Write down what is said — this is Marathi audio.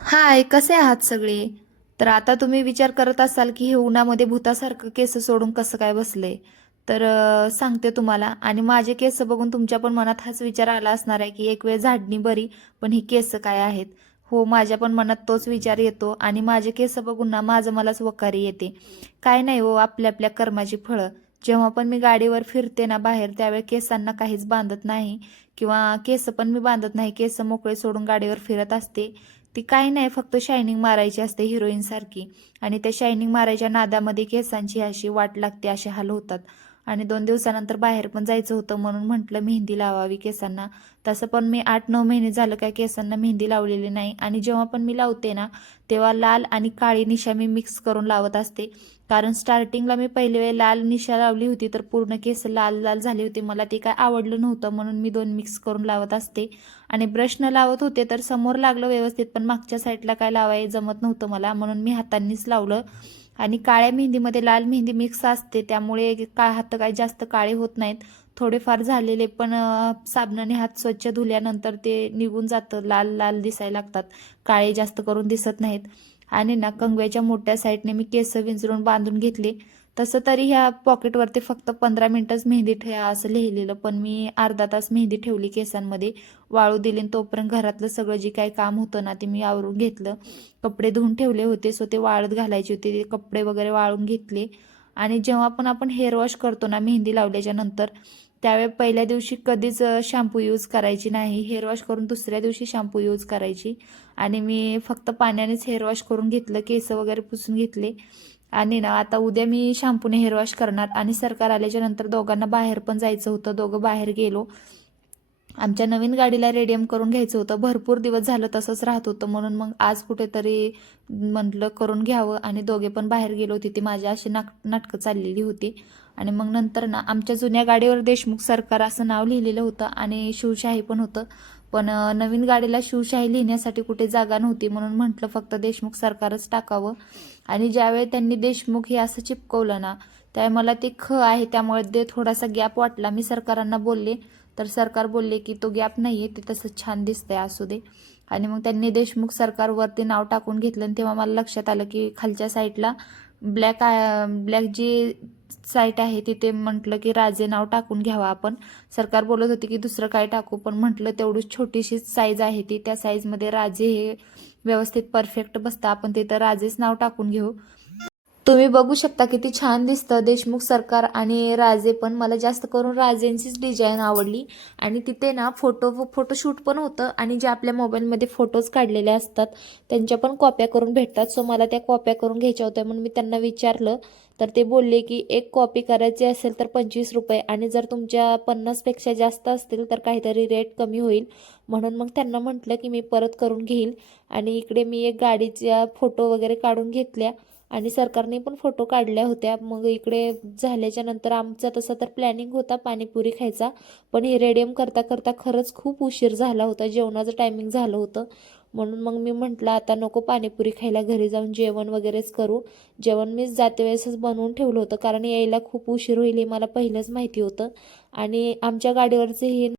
हाय, कसे आहात सगळे? तर आता तुम्ही विचार करत असाल, की हे उन्हामध्ये भुतासारखं केस सोडून कसं काय बसले? तर सांगते तुम्हाला आणि माझे केस बघून तुमच्या पण मनात हाच विचार आला असणार आहे, की एक वेळ झाडणी बरी, पण ही केस काय आहेत? हो, माझ्या पण मनात तोच विचार येतो आणि माझे केस बघून ना माझं मलाच वकारी येते. काय नाही हो, आपल्या आपल्या कर्माची फळं. जेव्हा पण मी गाडीवर फिरते ना बाहेर, त्यावेळी केसांना काहीच बांधत नाही किंवा केस पण मी बांधत नाही. केस मोकळे सोडून गाडीवर फिरत असते. ती काही नाही, फक्त शायनिंग मारायची असते हिरोईनसारखी आणि त्या शायनिंग मारायच्या नादामध्ये केसांची अशी वाट लागते, असे हाल होतात. आणि 2 दिवसानंतर बाहेर पण जायचं होतं म्हणून म्हटलं मेहंदी लावावी केसांना. तसं पण मी 8-9 महिने झालं काय केसांना मेहंदी लावलेली नाही आणि जेव्हा पण मी लावते ना तेव्हा लाल आणि काळी निशा मी मिक्स करून लावत असते. कारण स्टार्टिंगला मी पहिले वेळ लाल निशा लावली होती तर पूर्ण केस लाल लाल झाली होती. मला ते काय आवडलं नव्हतं म्हणून मी 2 मिक्स करून लावत असते. आणि ब्रशनं लावत होते तर समोर लागलं व्यवस्थित, पण मागच्या साईडला काय लावाय जमत नव्हतं मला म्हणून मी हातांनीच लावलं. आणि काळ्या मेहंदीमध्ये लाल मेहंदी मिक्स असते त्यामुळे हात काही जास्त काळे होत नाहीत. थोडेफार झालेले पण साबणाने हात स्वच्छ धुल्यानंतर ते निघून जातं, लाल लाल दिसायला लागतात, काळे जास्त करून दिसत नाहीत. आणि ना कंगव्याच्या मोठ्या साईडने मी केस विंचरून बांधून घेतले. तसं तरी ह्या पॉकेटवरती फक्त 15 मिनिटच मेहंदी ठेवा असं लिहिलेलं, पण मी अर्धा तास मेहंदी ठेवली केसांमध्ये. वाळू दिली आणि तोपर्यंत घरातलं सगळं जे काही काम होतं ना ते मी आवरून घेतलं. कपडे धुवून ठेवले होते सो ते वाळत घालायचे होते, ते कपडे वगैरे वाळून घेतले. आणि जेव्हा पण आपण हेअर वॉश करतो ना मेहंदी लावल्याच्या नंतर, त्यावेळी पहिल्या दिवशी कधीच शॅम्पू यूज करायची नाही. हेअर वॉश करून दुसऱ्या दिवशी शॅम्पू यूज करायची. आणि मी फक्त पाण्यानेच हेअर वॉश करून घेतलं, केस वगैरे पुसून घेतले. आणि ना आता उद्या मी शॅम्पूने हेअर वॉश करणार आणि सरकार आल्याच्या नंतर दोघांना बाहेर पण जायचं होतं. दोघं बाहेर गेलो. आमच्या नवीन गाडीला रेडियम करून घ्यायचं होतं. भरपूर दिवस झालं तसंच राहत होतं म्हणून मग आज कुठेतरी म्हटलं करून घ्यावं आणि दोघे पण बाहेर गेलो होते. ती माझी अशी नाटकं चाललेली होती. आणि मग नंतर ना आमच्या जुन्या गाडीवर देशमुख सरकार असं नाव लिहिलेलं होतं आणि शिवशाही पण होतं. पण नवीन गाडीला शिवशाही लिहिण्यासाठी कुठे जागा नव्हती म्हणून म्हटलं फक्त देशमुख सरकारच टाकावं. आणि ज्यावेळी त्यांनी देशमुख हे असं चिपकवलं ना त्यावेळी मला ते आहे त्यामुळे ते थोडासा गॅप वाटला. मी सरकारांना बोलले तर सरकार बोलले की तो गॅप नाही आहे, ते तसं छान दिसतंय, असू दे. आणि मग त्यांनी देशमुख सरकारवरती नाव टाकून घेतलं आणि तेव्हा मला लक्षात आलं की खालच्या साईडला ब्लॅक ब्लॅक जी साईट आहे तिथे म्हटलं की राजे नाव टाकून घ्यावं आपण. सरकार बोलत होते की दुसरं काय टाकू, पण म्हटलं तेवढीच छोटीशी साईज आहे ती, त्या साईजमध्ये राजे हे व्यवस्थित परफेक्ट बसतं, आपण तिथं राजेच नाव टाकून घेऊ. तुम्ही बघू शकता किती छान दिसतं देशमुख सरकार आणि राजे पण. मला जास्त करून राजेंचीच डिझाईन आवडली. आणि तिथे ना फोटोशूट पण होतं आणि जे आपल्या मोबाईलमध्ये फोटोज काढलेले असतात त्यांच्या पण कॉप्या करून भेटतात. सो मला त्या कॉप्या करून घ्यायच्या होत्या म्हणून मी त्यांना विचारलं. तर ते बोलले की एक कॉपी करायची असेल तर 25 रुपये आणि जर तुमच्या 50पेक्षा जास्त असतील तर काहीतरी रेट कमी होईल. म्हणून मग त्यांना म्हटलं की मी परत करून घेईल. आणि इकडे मी एक गाडीच्या फोटो वगैरे काढून घेतल्या आणि सरकारने पण फोटो काढल्या होत्या. मग इकडे झाल्याच्या नंतर आमचा तसा तर प्लॅनिंग होता पाणीपुरी खायचा, पण हे रेडियम करता करता खरंच खूप उशीर झाला होता, जेवणाचं टायमिंग झालं होतं. म्हणून मग मी म्हटलं आता नको पाणीपुरी खायला, घरी जाऊन जेवण वगैरेच करू. जेवण मीच जाते वेळेसच बनवून ठेवलं होतं कारण यायला खूप उशीर होईल हे मला पहिलंच माहिती होतं. आणि आमच्या गाडीवरचे हे